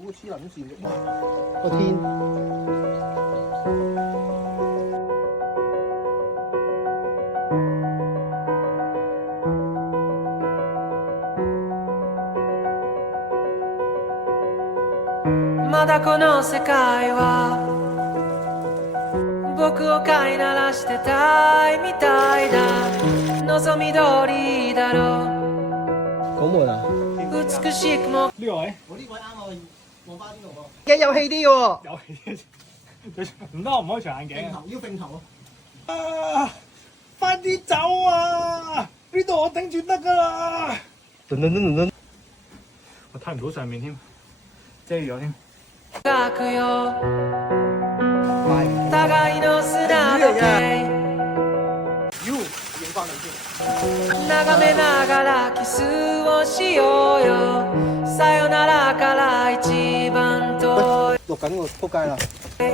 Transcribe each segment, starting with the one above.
個黐撚線嘅，哇！個天。まだこの世界は僕を飼いならしてたいみたいだ望み通りだろ講門啊！う美しくも呢個位我呢位啱我望翻呢度喎。嘅有氣啲喎。有氣，唔得，我唔可以除眼鏡頭要並頭啊！快啲走啊！呢度我頂住得㗎啦！我睇唔到上面添，遮咗添。描くよ互いの砂時計影翻嚟先。眺めながらキスをしようよさよならから一番遠い錄緊喎，撲街啦！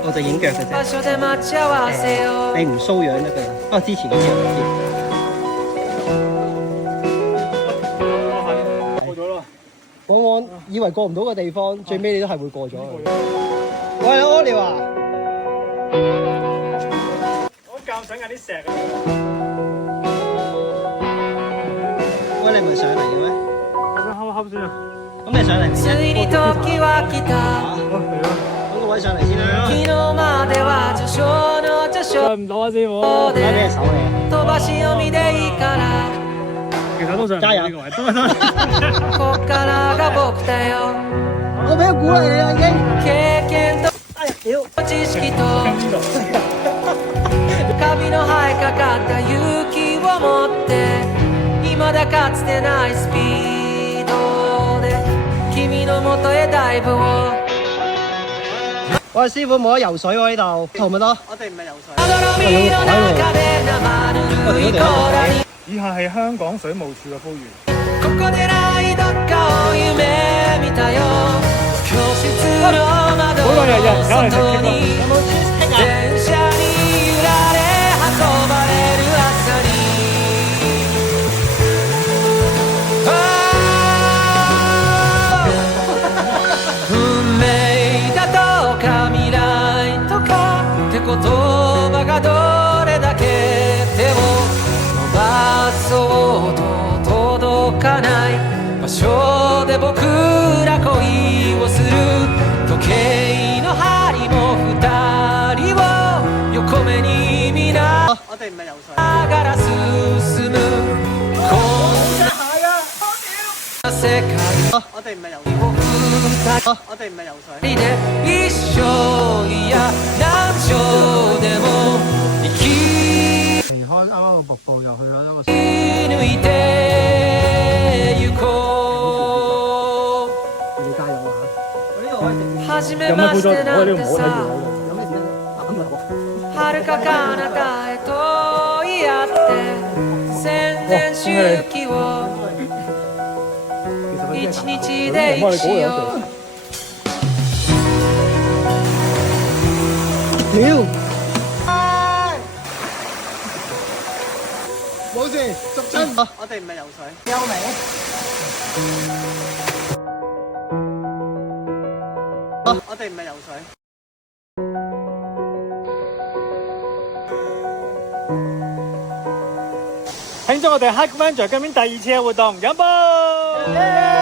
我就影腳嘅啫。場所で待ち合わせよ你唔騷樣得㗎啦。不過之前嗰啲有啲。過咗啦。往往以為過唔到嘅地方，最尾你都係會過咗。喂，你屙尿啊？我鑑賞緊啲石啊！喂，你唔係上嚟嘅咩？我想睺先啊！咁你上嚟つ先。いに時は來た嚟啦！揾個位上嚟先啦。昨日までは序章の序章唔到啊師傅，俾人手你。飛ばし読みでいいから其實都上唔到呢個位，得。こっからが僕だよ我俾個鼓勵你啦，已經。経験と哎呀，屌！知識と呢度。カビの生えかかった勇気を持って未だかつてないスピードで君の元へダイブを喂，師傅冇得游水喎呢度，同咪多。我哋唔係游水。まどろみの中で生ぬるい甲羅に以下係香港水務署嘅呼籲。ここでないどっかを夢見たよ教室の窓の外に電車に揺られ運ばれる朝に運命だとか未来とかって言葉がどれだけ手を伸ばそうと届かない場所で僕ら恋をする時計の針も二人を横目に見な我哋唔係游水。がら進むこんな世界我哋唔係游水。を二人我哋唔係游水。で一生いや何生でも生き離開啱啱個瀑布入去咗一個。抜いてゆこ你加油啊！我呢度可以直接。う初めましてなんてさ有咩事咧？啱啦。遥か彼方へと言い合って宣伝周期を一日で生きしよう屌！冇事，續親。我哋唔係游水。休未？我哋唔係游水。慶祝我哋 Hike Venture 今年第2次嘅活動，飲杯！